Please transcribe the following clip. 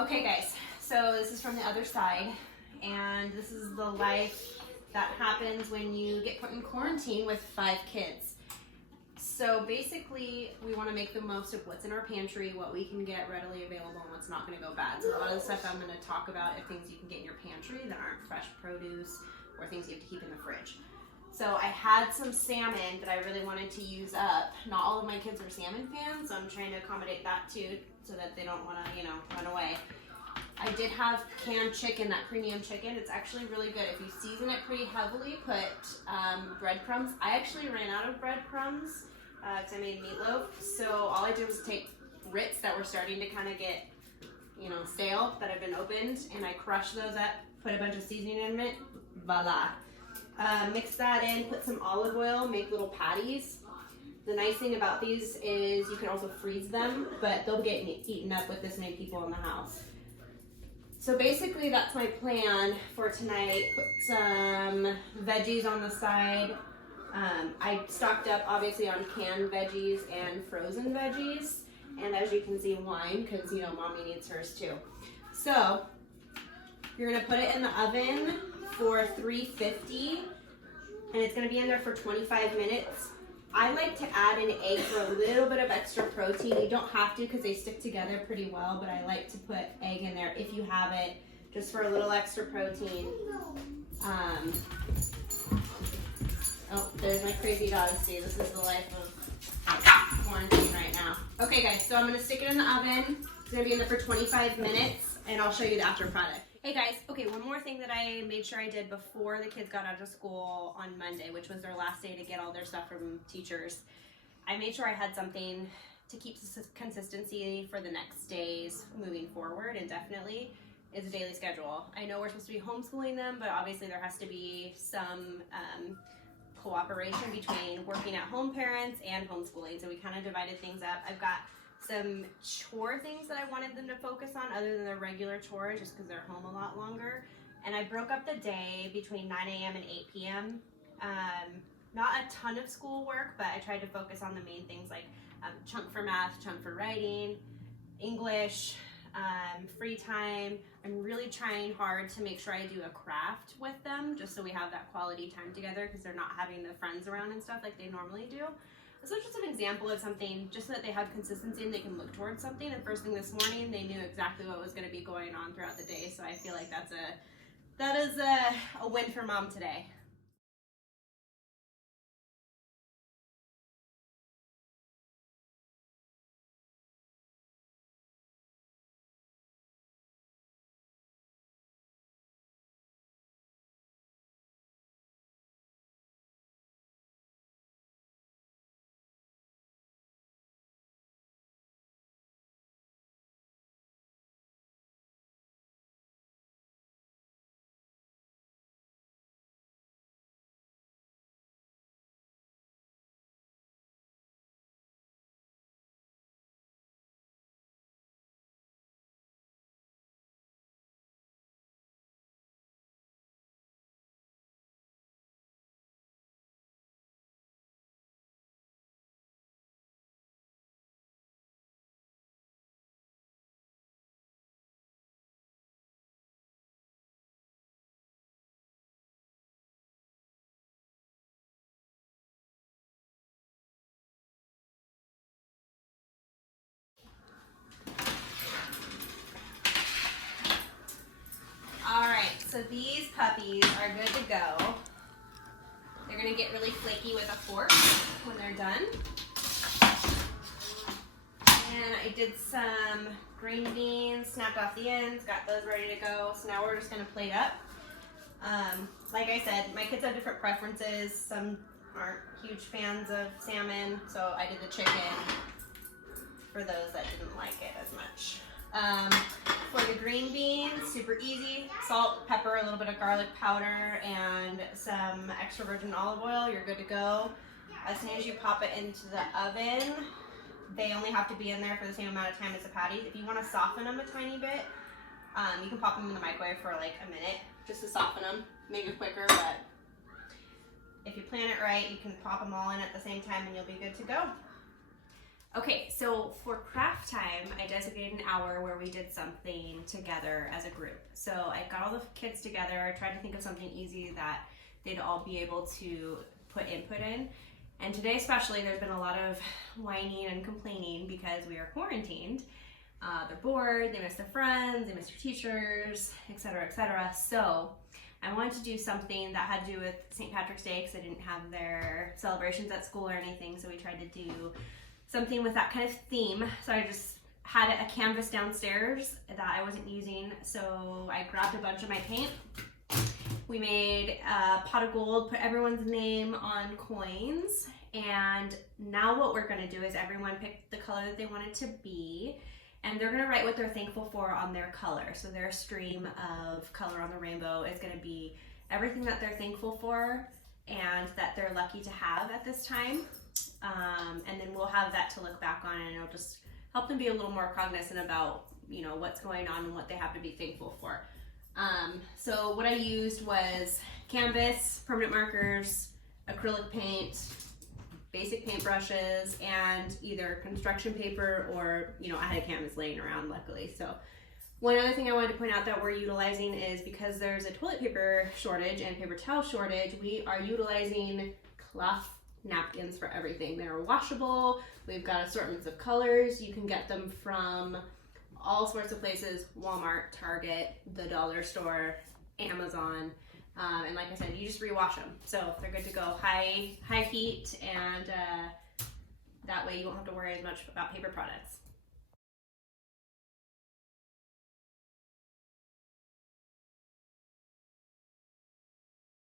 Okay guys, so this is from the other side, and this is the life that happens when you get put in quarantine with 5 kids. So basically, we want to make the most of what's in our pantry, what we can get readily available, and what's not going to go bad. So a lot of the stuff I'm going to talk about are things you can get in your pantry that aren't fresh produce or things you have to keep in the fridge. So I had some salmon that I really wanted to use up. Not all of my kids are salmon fans, so I'm trying to accommodate that too, so that they don't want to, run away. I did have canned chicken, that premium chicken. It's actually really good. If you season it pretty heavily, put breadcrumbs. I actually ran out of breadcrumbs because I made meatloaf. So all I did was take Ritz that were starting to kind of get, stale, that have been opened, and I crushed those up, put a bunch of seasoning in it, voila. Mix that in, put some olive oil, make little patties. The nice thing about these is you can also freeze them, but they'll get eaten up with this many people in the house. So basically that's my plan for tonight. Put some veggies on the side. I stocked up obviously on canned veggies and frozen veggies. And as you can see, wine, because mommy needs hers too. So you're gonna put it in the oven for 350, and it's gonna be in there for 25 minutes. I like to add an egg for a little bit of extra protein. You don't have to because they stick together pretty well, but I like to put egg in there if you have it, just for a little extra protein. Oh, there's my crazy dog. See, this is the life of quarantine right now. Okay guys, so I'm gonna stick it in the oven. It's gonna be in there for 25 minutes, and I'll show you the after product. Hey guys, okay, one more thing that I made sure I did before the kids got out of school on Monday, which was their last day to get all their stuff from teachers. I made sure I had something to keep consistency for the next days moving forward, and definitely is a daily schedule. I know we're supposed to be homeschooling them, but obviously there has to be some cooperation between working at home parents and homeschooling, so we kind of divided things up. I've got some chore things that I wanted them to focus on other than their regular chores, just because they're home a lot longer. And I broke up the day between 9 a.m. and 8 p.m. Not a ton of school work, but I tried to focus on the main things like chunk for math, chunk for writing, English, free time. I'm really trying hard to make sure I do a craft with them, just so we have that quality time together, because they're not having the friends around and stuff like they normally do. So it's just an example of something, just so that they have consistency and they can look towards something. And first thing this morning, they knew exactly what was going to be going on throughout the day. So I feel like that is a win for mom today. So these puppies are good to go. They're gonna get really flaky with a fork when they're done. And I did some green beans, snapped off the ends, got those ready to go. So now we're just gonna plate up. Like I said, my kids have different preferences. Some aren't huge fans of salmon, so I did the chicken for those that didn't like it as much. For the green beans, super easy. Salt, pepper, a little bit of garlic powder, and some extra virgin olive oil. You're good to go. As soon as you pop it into the oven, they only have to be in there for the same amount of time as the patties. If you want to soften them a tiny bit, you can pop them in the microwave for like a minute just to soften them, make it quicker, but if you plan it right, you can pop them all in at the same time and you'll be good to go. Okay, so for craft time, I designated an hour where we did something together as a group. So I got all the kids together, tried to think of something easy that they'd all be able to put input in. And today especially, there's been a lot of whining and complaining because we are quarantined. They're bored, they miss their friends, they miss their teachers, etc., etc. So I wanted to do something that had to do with St. Patrick's Day because they didn't have their celebrations at school or anything. So we tried to do something with that kind of theme. So I just had a canvas downstairs that I wasn't using. So I grabbed a bunch of my paint. We made a pot of gold, put everyone's name on coins. And now what we're gonna do is everyone picked the color that they want it to be. And they're gonna write what they're thankful for on their color. So their stream of color on the rainbow is gonna be everything that they're thankful for and that they're lucky to have at this time. And then we'll have that to look back on, and it'll just help them be a little more cognizant about, you know, what's going on and what they have to be thankful for. So what I used was canvas, permanent markers, acrylic paint, basic paint brushes, and either construction paper or, you know, I had a canvas laying around luckily. So one other thing I wanted to point out that we're utilizing is because there's a toilet paper shortage and paper towel shortage, we are utilizing cloth napkins for everything. They're washable. We've got assortments of colors. You can get them from all sorts of places: Walmart, Target, the dollar store, Amazon, and like I said, you just rewash them, so they're good to go. High heat, and that way you won't have to worry as much about paper products.